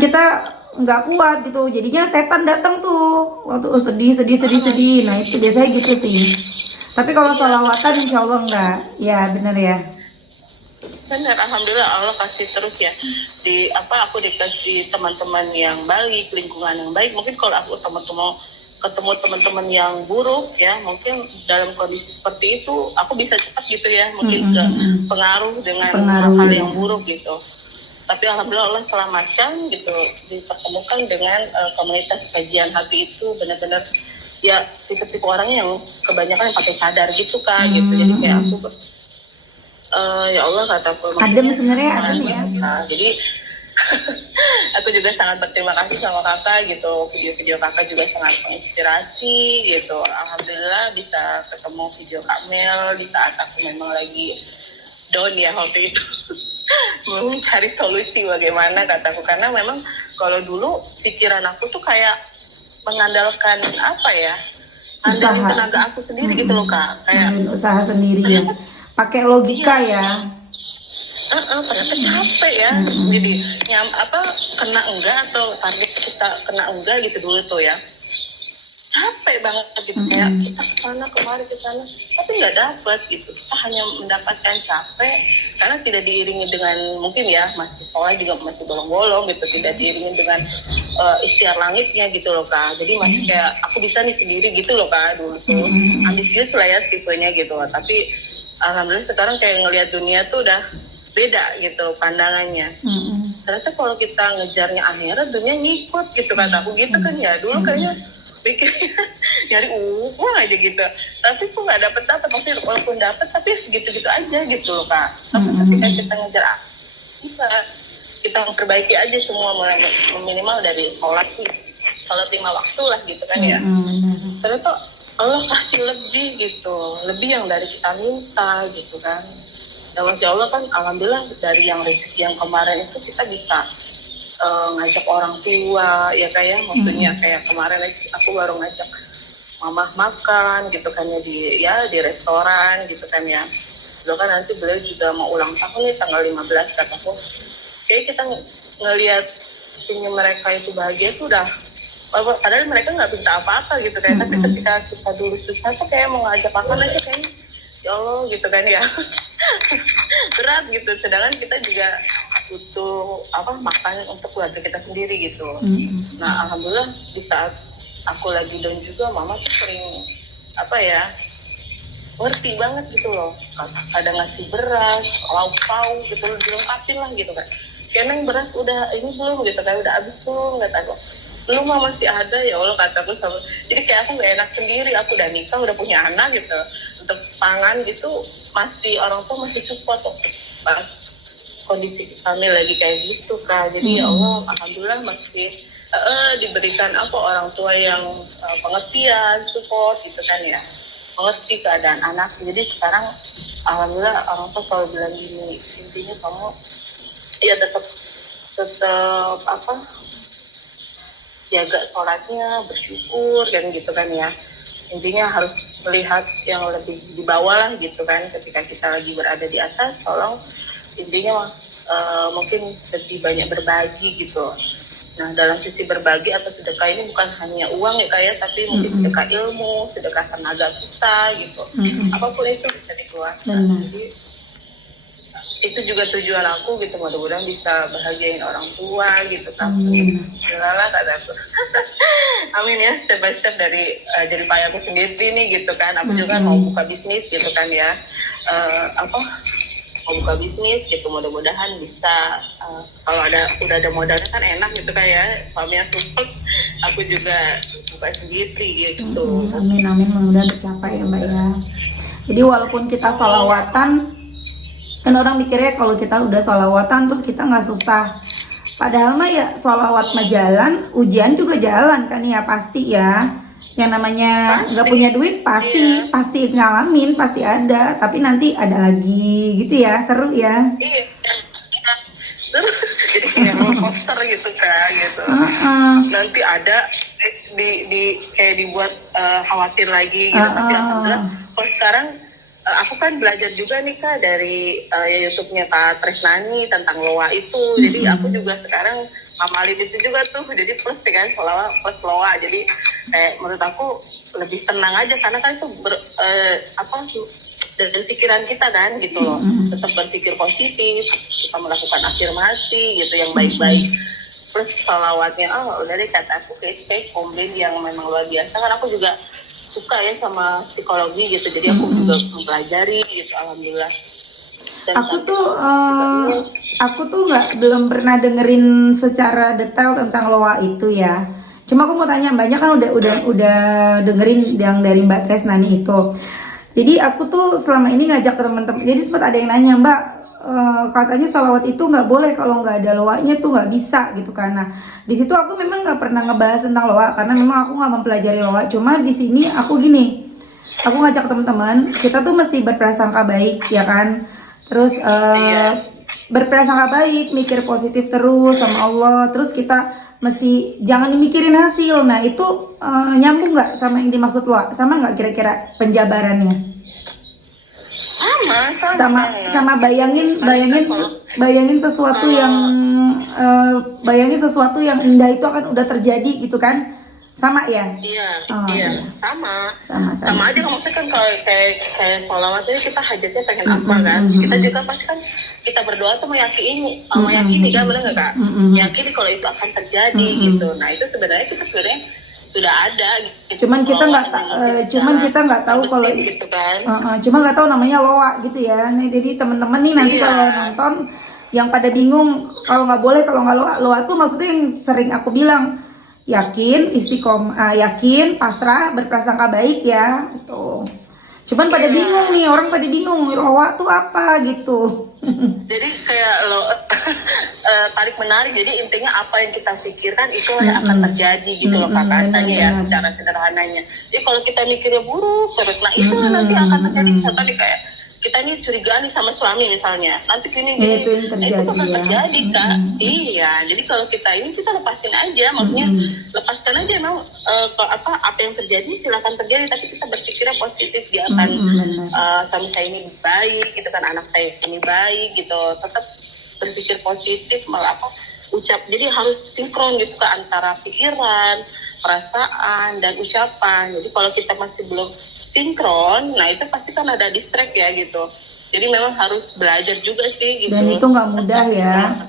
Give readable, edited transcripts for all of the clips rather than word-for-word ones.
kita nggak kuat gitu, jadinya setan datang tuh waktu sedih. Nah itu biasanya gitu sih. Tapi kalau Iya, sholawatan insya Allah enggak. Ya bener ya. benar, alhamdulillah Allah kasih terus ya. Aku dikasih teman-teman yang baik, lingkungan yang baik. Mungkin kalau aku ketemu teman-teman yang buruk ya, mungkin dalam kondisi seperti itu aku bisa cepat gitu ya, mungkin ke pengaruh dengan hal-hal yang buruk gitu. Tapi alhamdulillah Allah selamatkan gitu, dipertemukan dengan komunitas kajian hati itu benar-benar ya tipe-tipe orang yang kebanyakan yang pakai cadar gitu kan gitu. Jadi kayak aku ya Allah kataku adem sebenarnya adem ya. Jadi aku juga sangat berterima kasih sama kakak gitu, video-video kakak juga sangat menginspirasi gitu. Alhamdulillah bisa ketemu video Kak Mel di saat aku memang lagi down ya waktu itu. Mencari solusi bagaimana kataku, karena memang kalau dulu pikiran aku tuh kayak mengandalkan apa ya, andalin tenaga aku sendiri gitu loh Kak, kayak usaha sendiri ya, pakai logika ya. Ternyata capek ya. Jadi kena enggak atau target kita kena enggak gitu dulu tuh ya, capek banget gitu. Kayak kita kesana kemari kesana tapi nggak dapet gitu, kita hanya mendapatkan capek karena tidak diiringi dengan, mungkin ya masih sholat juga masih bolong-bolong gitu, tidak diiringi dengan ikhtiar langitnya gitu loh Kak. Jadi masih kayak aku bisa nih sendiri gitu loh Kak dulu tuh. Ambisius lah ya tipenya gitu. Tapi alhamdulillah sekarang kayak ngelihat dunia tuh udah beda gitu pandangannya. Ternyata kalau kita ngejarnya akhirat, dunia ngikut gitu kataku gitu kan ya. Dulu kayaknya pikirnya nyari uang aja gitu, tapi kok nggak dapet, maksudnya walaupun dapet tapi segitu-gitu aja gitu loh Kak. Tapi ketika kita ngejar bisa, kita memperbaiki aja semua, mulai minimal dari sholat 5 waktu lah gitu kan ya. Ternyata Allah kasih lebih gitu, lebih yang dari kita minta gitu kan. Ya Masya Allah kan, alhamdulillah dari yang rezeki yang kemarin itu kita bisa ngajak orang tua ya kayak, maksudnya kayak kemarin aku baru ngajak mama makan gitu kan ya di restoran gitu kan ya. Lalu kan nanti beliau juga mau ulang tahun nih tanggal 15 kataku. Kayak kita ngelihat senyum mereka itu bahagia tuh udah, padahal mereka nggak minta apa-apa gitu kan. Tapi ketika kita dulu susah tuh kayak mau ngajak makan aja kayaknya ya Allah gitu kan ya. Berat gitu, sedangkan kita juga butuh makan untuk keluarga kita sendiri gitu. Nah alhamdulillah di saat aku lagi down juga, mama tuh sering ngerti banget gitu loh. Kadang ngasih beras, lauk pauk gitu, dilengkapin lah gitu kan. Keneng beras udah ini belum gitu kan, udah habis belum, nggak tahu. Belum mah masih ada, ya Allah kataku sama. Jadi kayak aku nggak enak sendiri, aku udah nikah, udah punya anak gitu. Untuk pangan gitu masih orang tua masih support kok pas kondisi kami lagi kayak gitu Kak. Jadi ya Allah alhamdulillah masih diberikan orang tua yang pengertian, support gitu kan ya, mengerti keadaan anak. Jadi sekarang alhamdulillah orang tua selalu bilang gini, intinya kamu ya tetap jaga sholatnya, bersyukur kan gitu kan ya. Intinya harus melihat yang lebih di bawah lah gitu kan. Ketika kita lagi berada di atas, tolong intinya mungkin lebih banyak berbagi gitu. Nah dalam sisi berbagi atau sedekah ini bukan hanya uang ya kayak, tapi mungkin sedekah ilmu, sedekah tenaga kita gitu. Apapun itu bisa dikeluarkan. Jadi itu juga tujuan aku gitu, mudah-mudahan bisa bahagiain orang tua gitu kan. Bismillah kataku. Amin ya, step by step dari jadi payaku sendiri nih gitu kan. Aku juga mau buka bisnis gitu kan ya. Mau buka bisnis gitu, mudah-mudahan bisa kalau udah ada modalnya kan enak gitu kan ya, suaminya support, aku juga buka sendiri gitu. Amin mudah-mudahan tercapai ya Mbak ya. Jadi walaupun kita sholawatan, kan orang mikirnya kalau kita udah sholawatan terus kita nggak susah, padahal mah ya sholawat mah jalan, ujian juga jalan kan ya, pasti ya. Yang namanya nggak punya duit pasti ngalamin, pasti ada, tapi nanti ada lagi gitu ya, seru ya. Iya, seru. Jadi kayak roller coaster gitu kan gitu. Nanti ada kayak dibuat khawatir lagi gitu. Tapi alhamdulillah kalau sekarang aku kan belajar juga nih Kak dari YouTube-nya Kak Tresnani tentang loa itu. Jadi aku juga sekarang amalin itu juga tuh, jadi plus kan sholawat plus loa, jadi menurut aku lebih tenang aja karena kan itu dan pikiran kita kan gitu loh, tetap berpikir positif, kita melakukan afirmasi gitu yang baik-baik, plus sholawatnya udah deh kata aku kayak komplain yang memang luar biasa, kan aku juga suka ya sama psikologi gitu, jadi aku juga mempelajari gitu, alhamdulillah. Dan aku tuh belum pernah dengerin secara detail tentang loa itu ya. Cuma aku mau tanya, banyak kan udah dengerin yang dari Mbak Tresnani itu. Jadi aku tuh selama ini ngajak teman-teman. Jadi sempat ada yang nanya, Mbak, katanya sholawat itu nggak boleh kalau nggak ada loanya tuh nggak bisa gitu kan. Nah di situ aku memang nggak pernah ngebahas tentang loa karena memang aku nggak mempelajari loa. Cuma di sini aku gini, aku ngajak teman-teman, kita tuh mesti berprasangka baik ya kan. Terus berprasangka baik, mikir positif terus sama Allah. Terus kita mesti jangan mikirin hasil. Nah itu nyambung nggak sama yang dimaksud loa? Sama nggak kira-kira penjabarannya? Sama bayangin sesuatu yang indah itu akan udah terjadi gitu kan, sama ya? Iya. Sama aja kan, maksudnya kan kalau kayak sholawat itu kita hajatnya pengen apa kan, kita juga pasti kan kita berdoa tuh meyakini kan, benar nggak Kak? Meyakini kalau itu akan terjadi gitu. Nah itu sebenarnya kita sudah ada gitu. Cuman kita nggak tahu kalau gitu kan. Cuma nggak tahu namanya loa gitu ya. Nah, jadi teman-teman nih nanti kalau nonton yang pada bingung kalau nggak boleh, kalau nggak loa tuh maksudnya yang sering aku bilang, yakin, istiqomah, yakin, pasrah, berprasangka baik ya gitu. Cuman pada bingung nih, orang pada bingung loa tuh apa gitu. Jadi kayak tarik menarik, jadi intinya apa yang kita pikirkan itu yang akan terjadi gitu loh Kak, rasanya ya secara sederhananya. Jadi kalau kita mikirnya buruk terus, nah itu nanti akan terjadi. Misalnya kayak kita ini curigaan nih sama suami misalnya, nanti gini itu yang terjadi, itu akan terjadi Kak. Iya, jadi kalau kita lepasin aja, maksudnya lepaskan aja emang apa yang terjadi silakan terjadi, tapi kita berpikirnya positif, dia akan suami saya ini baik gitu kan, anak saya ini baik gitu, tetap berpikir positif, malah jadi harus sinkron gitu Kak, antara pikiran, perasaan dan ucapan. Jadi kalau kita masih belum sinkron, nah itu pasti kan ada distract ya gitu. Jadi memang harus belajar juga sih gitu. Dan itu nggak mudah ya.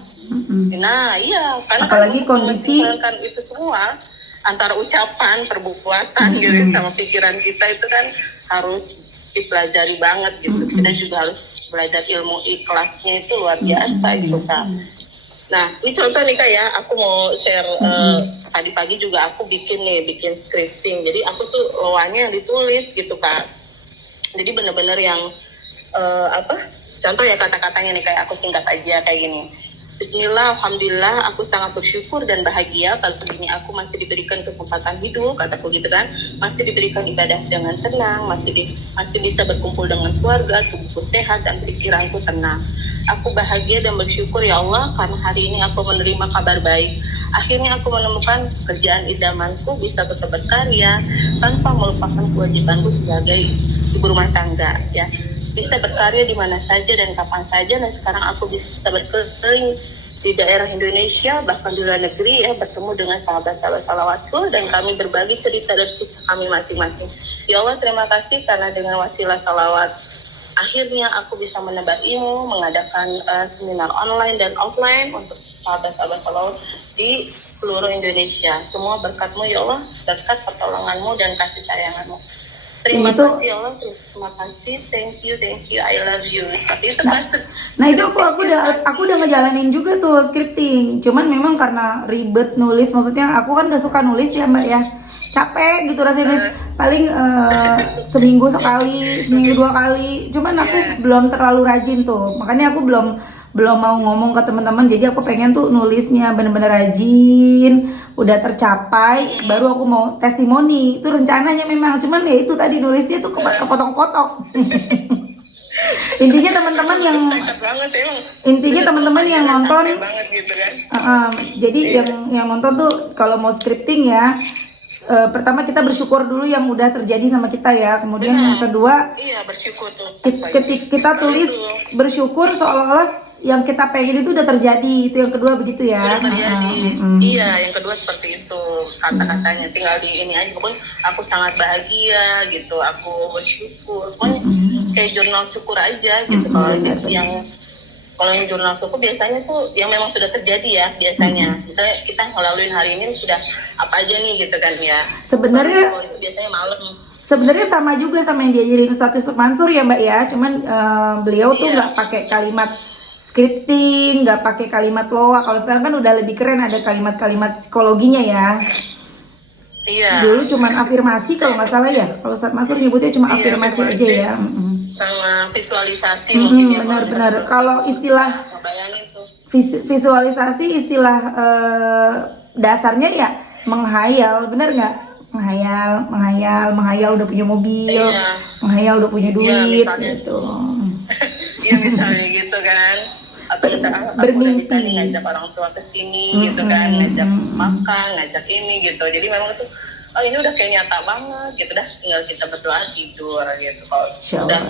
Nah iya, karena apalagi kondisi itu semua antara ucapan, perbuatan gitu sama pikiran kita itu kan harus dipelajari banget gitu. Kita juga harus belajar ilmu ikhlasnya, itu luar biasa gitu Kak. Nah ini contoh nih Kak ya, aku mau share tadi pagi juga aku bikin scripting. Jadi aku tuh loanya yang ditulis gitu Kak. Jadi bener-bener yang contoh ya kata-katanya nih, kayak aku singkat aja kayak gini. Bismillah, alhamdulillah, aku sangat bersyukur dan bahagia kalau begini aku masih diberikan kesempatan hidup, kataku gitu kan, masih diberikan ibadah dengan tenang, masih bisa berkumpul dengan keluarga, tubuhku sehat dan pikiranku tenang. Aku bahagia dan bersyukur ya Allah karena hari ini aku menerima kabar baik. Akhirnya aku menemukan kerjaan idamanku, bisa tetap berkarya tanpa melupakan kewajibanku sebagai ibu rumah tangga ya. Bisa berkarya di mana saja dan kapan saja, dan sekarang aku bisa berkeliling di daerah Indonesia bahkan di luar negeri ya, bertemu dengan sahabat-sahabat salawatku dan kami berbagi cerita dan kisah kami masing-masing. Ya Allah, terima kasih karena dengan wasilah salawat akhirnya aku bisa menambah ilmu, mengadakan seminar online dan offline untuk sahabat-sahabat salawat di seluruh Indonesia. Semua berkat-Mu ya Allah, berkat pertolongan-Mu dan kasih sayang-Mu. Terima kasih ya Allah, terima kasih, thank you, I love you. Seperti itu pasti. Nah itu aku udah ngejalanin juga tuh scripting. Cuman memang karena ribet nulis, maksudnya aku kan gak suka nulis ya Mbak ya. Capek gitu rasanya, paling seminggu sekali, seminggu 2 kali. Cuman aku belum terlalu rajin tuh, makanya aku belum mau ngomong ke teman-teman. Jadi aku pengen tuh nulisnya bener-bener rajin, udah tercapai, baru aku mau testimoni. Itu rencananya memang, cuman ya itu tadi nulisnya tuh kepotong-potong. Intinya teman-teman yang nonton, jadi yang nonton tuh kalau mau scripting ya, pertama kita bersyukur dulu yang udah terjadi sama kita ya. Kemudian yang kedua, bersyukur tuh. Ketika kita tulis bersyukur seolah-olah yang kita pengen itu udah terjadi, itu yang kedua begitu ya. Sudah terjadi. Iya, yang kedua seperti itu kata-katanya. Tinggal di ini aja, pokoknya aku sangat bahagia gitu, aku bersyukur. Pokoknya kayak jurnal syukur aja gitu. Kalau yang jurnal syukur biasanya tuh yang memang sudah terjadi ya biasanya. Misalnya kita ngelaluin hari ini sudah apa aja nih gitu kan ya. Sebenarnya kalau itu biasanya malam. Sebenarnya sama juga sama yang diajarin Ustadz Yusuf Mansur ya Mbak ya, cuman beliau tuh nggak pakai kalimat scripting, nggak pakai kalimat loa. Kalau sekarang kan udah lebih keren, ada kalimat-kalimat psikologinya ya. Iya. Dulu cuman afirmasi kalau nggak salah ya. Kalau Ustadz Mansur nyebutnya cuma afirmasi aja ya. Sama visualisasi mungkin ya. Benar-benar. Kalau istilah visualisasi, istilah dasarnya ya menghayal, bener nggak? Menghayal udah punya mobil, menghayal udah punya duit, gitu. Iya misalnya gitu kan, atau misalnya aku udah bisa nih ngajak orang tua ke sini gitu kan, ngajak makan, ngajak ini gitu. Jadi memang itu, oh ini udah kayak nyata banget gitu, dah tinggal kita berdoa tidur gitu. Kalau udah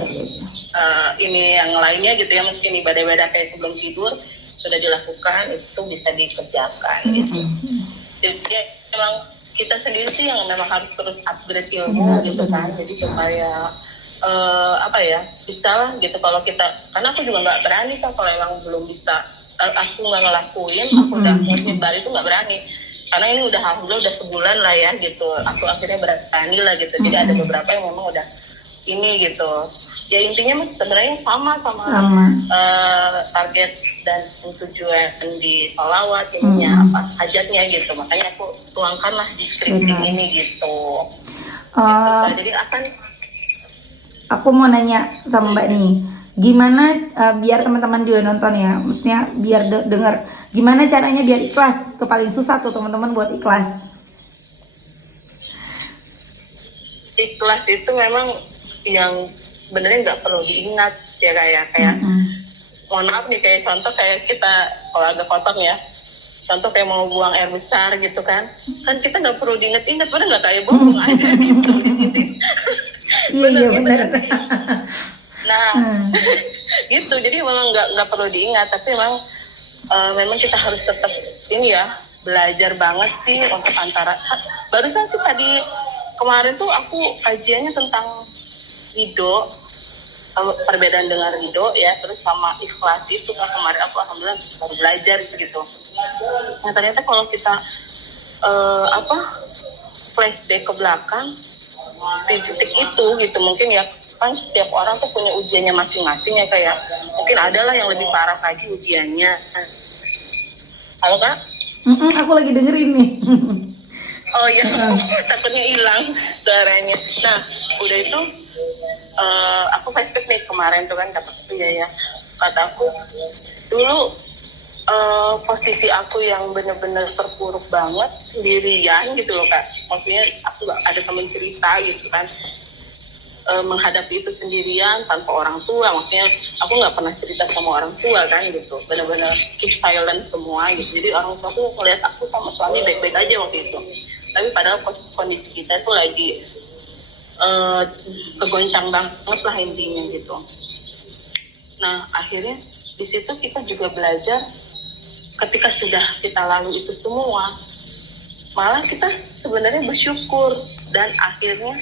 ini yang lainnya gitu ya, mungkin ibadah-ibadah kayak sebelum tidur sudah dilakukan, itu bisa dikerjakan gitu. Jadi memang kita sendiri sih yang memang harus terus upgrade ilmu gitu kan, jadi supaya bisa lah gitu. Kalau kita, karena aku juga nggak berani kan kalau emang belum bisa, aku nggak ngelakuin, aku udah nyebar itu nggak berani, karena ini udah alhamdulillah udah sebulan lah ya gitu, aku akhirnya berani lah gitu. Jadi ada beberapa yang memang udah ini gitu ya, intinya sebenarnya sama target dan tujuan di sholawat ininya apa hajatnya gitu, makanya aku tuangkanlah di scripting ini gitu. Jadi aku mau nanya sama Mbak nih, gimana biar teman-teman juga nonton ya, maksudnya biar dengar gimana caranya biar ikhlas. Itu paling susah tuh teman-teman buat ikhlas. Ikhlas itu memang yang sebenarnya nggak perlu diingat ya, kayak mohon maaf nih, kayak contoh kayak kita kalau agak kotor ya, contoh kayak mau buang air besar gitu kan kita nggak perlu diinget-inget, bener nggak, kayak buang aja gitu. Iya benar. Nah gitu, jadi memang nggak perlu diingat, tapi memang kita harus tetap ini ya, belajar banget sih untuk antara barusan sih tadi kemarin tuh aku kajiannya tentang ridho, perbedaan dengan ridho ya, terus sama ikhlas itu kan kemarin aku alhamdulillah baru belajar gitu. Nah ternyata kalau kita flashback ke belakang di titik itu gitu, mungkin ya kan setiap orang tuh punya ujiannya masing-masing ya, kayak mungkin ada lah yang lebih parah lagi ujiannya. Halo Kak? Aku lagi dengerin nih. Oh iya, takutnya hilang suaranya. Nah udah itu aku flashback nih kemarin tuh kan, kataku ya kata aku dulu posisi aku yang bener-bener terpuruk banget sendirian gitu loh Kak, maksudnya aku gak ada temen cerita gitu kan, menghadapi itu sendirian tanpa orang tua, maksudnya aku nggak pernah cerita sama orang tua kan gitu, bener-bener keep silent semua gitu. Jadi orang tua tuh melihat aku sama suami baik-baik aja waktu itu, tapi padahal kondisi kita tuh lagi kegoncang banget lah intinya gitu. Nah akhirnya di situ kita juga belajar, ketika sudah kita lalui itu semua, malah kita sebenarnya bersyukur, dan akhirnya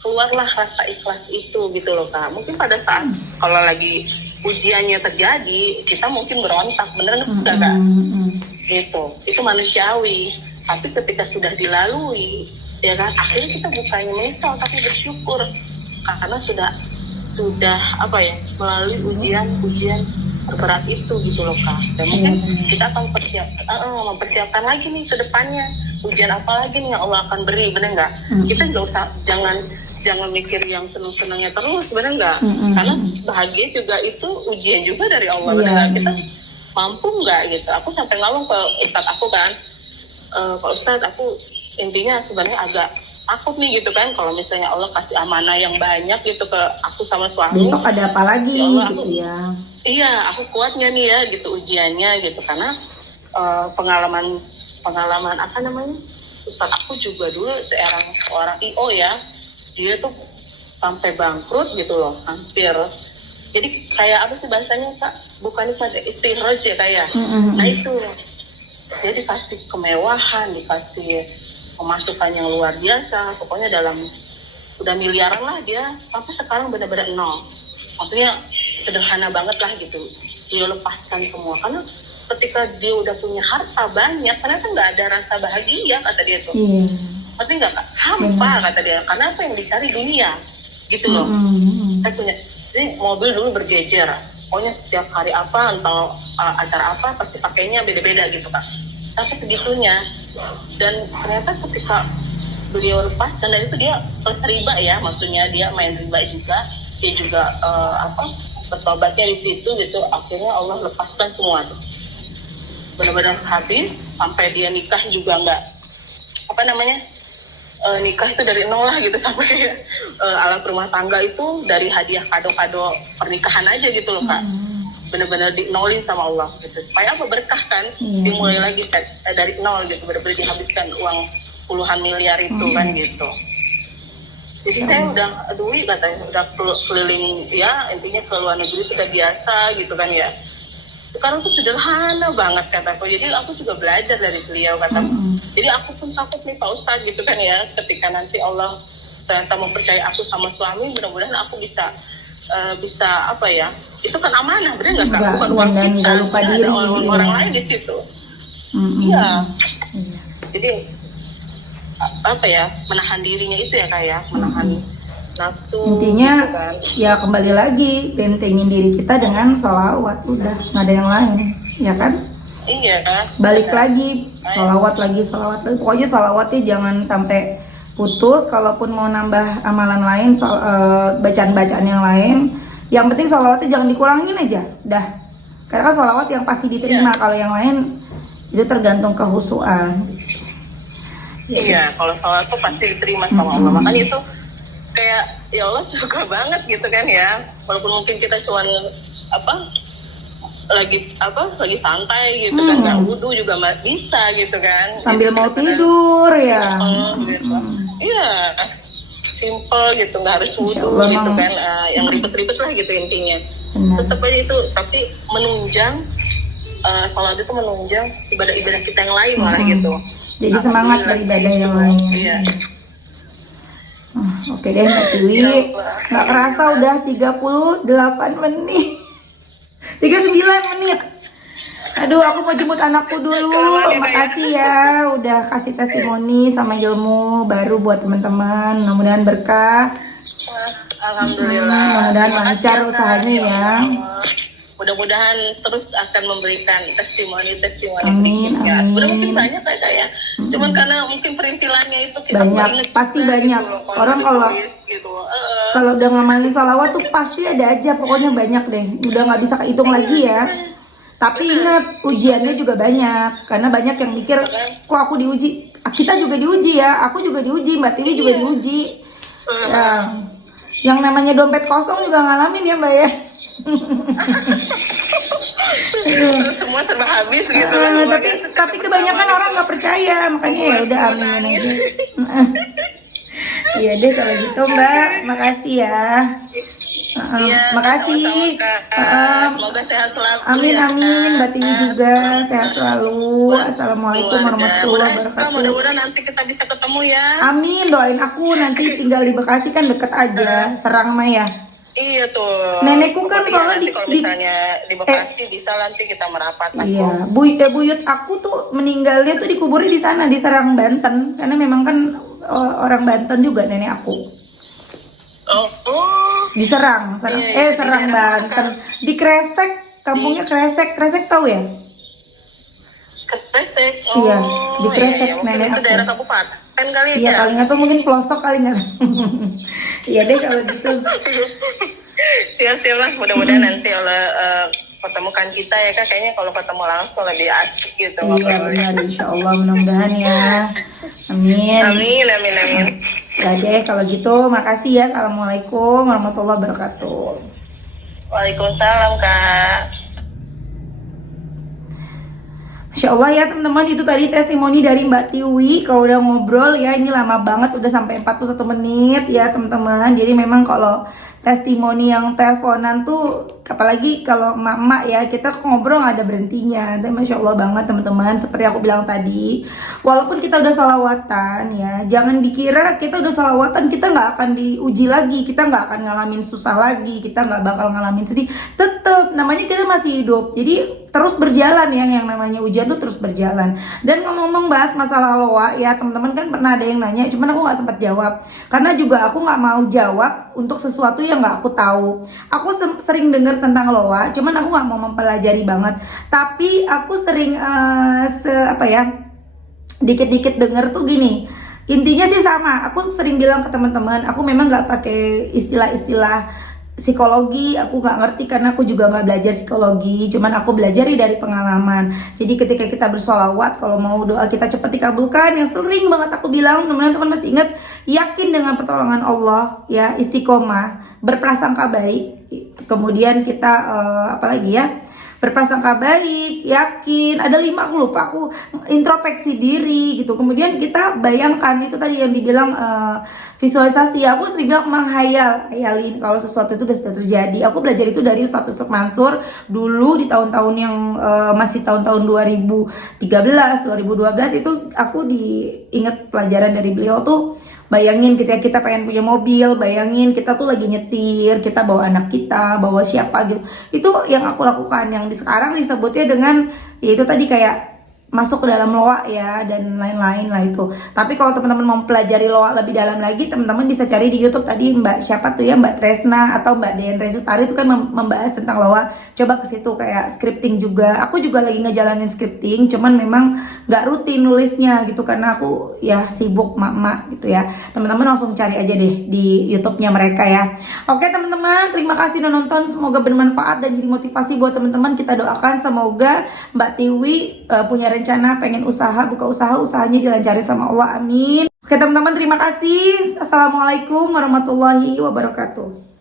keluarlah rasa ikhlas itu gitu loh Kak. Mungkin pada saat kalau lagi ujiannya terjadi, kita mungkin berontak, bener nggak Kak? Gitu, itu manusiawi. Tapi ketika sudah dilalui, ya kan, akhirnya kita bukannya menyesal tapi bersyukur karena sudah melalui ujian terberat itu gitu loh Kak. Dan mungkin kita akan mempersiapkan lagi nih ke depannya, ujian apa lagi nih yang Allah akan beri, bener nggak? Kita nggak usah, jangan mikir yang seneng-senengnya terus, bener nggak? Karena bahagia juga itu ujian juga dari Allah, bener nggak? Kita mampu nggak gitu? Aku sampai ngomong ke Ustadz aku kan, Pak Ustadz, aku intinya sebenarnya agak takut nih gitu kan, kalau misalnya Allah kasih amanah yang banyak gitu ke aku sama suami, besok ada apa lagi ya Allah, gitu ya. Iya, aku kuatnya nih ya gitu ujiannya gitu, karena pengalaman apa namanya, Ustadz aku juga dulu seorang IO ya, dia tuh sampai bangkrut gitu loh, hampir Jadi kayak apa sih bahasanya Kak? Bukan istiroj ya kayak. Mm-mm. Nah itu, dia dikasih kemewahan, dikasih pemasukan yang luar biasa. Pokoknya dalam udah miliaran lah dia, sampai sekarang benar-benar nol. Maksudnya sederhana banget lah gitu. Dia lepaskan semua karena ketika dia udah punya harta banyak, ternyata nggak ada rasa bahagia kata dia tuh. Iya. Ngerti nggak Kak? Hampa kata dia. Karena apa yang dicari dunia, gitu loh. Saya punya, ini mobil dulu berjejer. Pokoknya setiap hari apa, atau acara apa, pasti pakainya beda-beda gitu Kak. Sampai segitunya. Dan ternyata ketika beliau lepaskan, dan itu dia plus riba ya, maksudnya dia main riba juga. Dia juga bertobatnya di situ gitu. Akhirnya Allah lepaskan semua tuh. Benar-benar habis, sampai dia nikah juga nggak, nikah itu dari nol lah gitu, sampai alat rumah tangga itu dari hadiah kado-kado pernikahan aja gitu loh Kak. Benar-benar dinolin sama Allah gitu. Supaya apa, berkah kan, dimulai lagi dari nol gitu, benar-benar dihabiskan uang puluhan miliar itu kan gitu. Jadi saya udah dulu katanya udah keliling ya, intinya ke luar negeri itu udah biasa gitu kan ya. Sekarang tuh sederhana banget kataku. Jadi aku juga belajar dari beliau kataku. Jadi aku pun takut nih Pak Ustadz gitu kan ya, ketika nanti Allah ternyata mempercayai aku sama suami, mudah-mudahan aku bisa apa ya, itu kan amanah, benar nggak Kak? Bukan uang kita, nggak lupa diri, ada orang lain di situ. Iya. Jadi apa ya, menahan dirinya itu ya Kak ya, menahan nafsu. Intinya gitu kan. ya kembali lagi bentengin diri kita dengan sholawat, udah nggak ada yang lain, ya kan? Iya kan. Balik lagi sholawat lagi, pokoknya sholawatnya jangan sampai putus. Kalaupun mau nambah amalan lain, bacaan-bacaan yang lain, yang penting sholawatnya jangan dikurangin aja, dah. Karena kan sholawat yang pasti diterima, kalau yang lain itu tergantung kehusuan. Iya, kalau sholat tuh pasti diterima sama Allah. Makanya itu kayak ya Allah suka banget gitu kan ya. Walaupun mungkin kita cuman lagi santai gitu kan, nggak wudu juga bisa gitu kan. Sambil gitu, mau tidur ya. Gitu. Iya, simple gitu, nggak harus wudu gitu kan. Yang ribet-ribet lah gitu intinya. Tetap aja itu, tapi menunjang. Sholat itu menunjang ibadah-ibadah kita yang lain malah gitu. Jadi semangat beribadah yang lain. Iya. Oke deh Mbak Tiwi, nggak kerasa udah 38 menit 39 menit. Aduh, aku mau jemput anakku dulu. Makasih ya udah kasih testimoni sama ilmu baru buat teman-teman. Mudah-mudahan berkah. Alhamdulillah. Mudah-mudahan lancar usahanya ya. Mudah-mudahan terus akan memberikan testimoni amin, berikutnya. Amin. Sebenarnya mungkin banyak kayak cuman karena mungkin perintilannya itu kita banyak, pasti banyak gitu. Orang kalau udah ngamalin sholawat tuh pasti ada aja, pokoknya banyak deh, udah nggak bisa kehitung lagi ya. Tapi ingat, ujiannya juga banyak, karena banyak yang mikir kok aku diuji. Kita juga diuji ya, aku juga diuji, Mbak Tiwi juga diuji ya. Yang namanya dompet kosong juga ngalamin ya Mbak ya. Semua serba habis gitu. Tapi kebanyakan orang nggak percaya, makanya ya udah amin aja. Iya deh kalau gitu Mbak, makasih ya. Makasih. Semoga sehat selalu. Amin amin, Mbak Tiwi juga sehat selalu. Assalamualaikum warahmatullahi wabarakatuh. Mudah-mudahan nanti kita bisa ketemu ya. Amin, doain aku nanti tinggal di Bekasi kan deket aja, Serang mah ya. Iya tuh. Nenekku kan soalnya kalau misalnya di Bekasi bisa nanti kita merapat. Iya, buyut aku tuh meninggalnya tuh dikuburnya di sana di Serang Banten, karena memang kan orang Banten juga nenek aku. Oh. Di Serang Banten. Di Kresek, kampungnya Kresek tahu ya? Kresek. Iya, di Kresek nenek aku. Itu daerah kabupaten kali ya? Iya, paling atau mungkin pelosok kali nggak. Iya deh kalau gitu. Siap-siap lah, mudah-mudahan nanti Allah pertemukan kita ya Kak. Kayaknya kalau ketemu langsung lebih asik gitu. Iya benar, insya Allah, mudah-mudahan ya. Amin. Amin. Ya deh kalau gitu, makasih ya. Assalamualaikum warahmatullahi wabarakatuh. Waalaikumsalam Kak. Insya Allah ya teman-teman, itu tadi testimoni dari Mbak Tiwi. Kalau udah ngobrol ya, ini lama banget, udah sampai 41 menit ya teman-teman. Jadi memang kalau testimoni yang teleponan tuh, apalagi kalau emak-emak ya, kita ngobrol nggak ada berhentinya. Dan Masya Allah banget teman-teman. Seperti aku bilang tadi, walaupun kita udah sholawatan ya, jangan dikira kita udah sholawatan kita nggak akan diuji lagi, kita nggak akan ngalamin susah lagi, kita nggak bakal ngalamin sedih. Tetep namanya kita masih hidup, jadi terus berjalan ya, yang namanya ujian tuh terus berjalan. Dan ngomong-ngomong bahas masalah loa ya teman-teman, kan pernah ada yang nanya, cuman aku nggak sempat jawab karena juga aku nggak mau jawab untuk sesuatu yang nggak aku tahu. Aku sering dengar tentang loa, cuman aku nggak mau mempelajari banget. Tapi aku sering dikit-dikit denger tuh gini. Intinya sih sama. Aku sering bilang ke teman-teman, aku memang nggak pakai istilah-istilah psikologi, aku nggak ngerti karena aku juga nggak belajar psikologi, cuman aku belajar dari pengalaman. Jadi ketika kita bersolawat, kalau mau doa kita cepat dikabulkan, yang sering banget aku bilang, teman-teman masih ingat, yakin dengan pertolongan Allah ya, istiqomah, berprasangka baik, kemudian kita berprasangka baik, yakin, ada 5 aku lupa, aku introspeksi diri gitu. Kemudian kita bayangkan, itu tadi yang dibilang visualisasi. Aku sering bilang hayalin kalau sesuatu itu sudah terjadi. Aku belajar itu dari Ustadz Mansur dulu di tahun-tahun yang masih tahun-tahun 2013, 2012 itu aku diingat pelajaran dari beliau tuh. Bayangin ketika kita pengen punya mobil, bayangin kita tuh lagi nyetir, kita bawa anak kita, bawa siapa gitu. Itu yang aku lakukan, yang sekarang disebutnya dengan, ya itu tadi kayak masuk ke dalam loa ya, dan lain-lain lah itu. Tapi kalau teman-teman mau pelajari loa lebih dalam lagi, teman-teman bisa cari di YouTube tadi Mbak siapa tuh ya, Mbak Tresna atau Mbak Dian Resutari, itu kan membahas tentang loa. Coba ke situ, kayak scripting juga. Aku juga lagi ngejalanin scripting, cuman memang nggak rutin nulisnya gitu karena aku ya sibuk mak-mak gitu ya. Teman-teman langsung cari aja deh di YouTube-nya mereka ya. Oke teman-teman, terima kasih udah nonton. Semoga bermanfaat dan jadi motivasi buat teman-teman. Kita doakan semoga Mbak Tiwi punya rencana pengen buka usaha, usahanya dilancarin sama Allah, amin. Oke teman-teman, terima kasih. Assalamualaikum warahmatullahi wabarakatuh.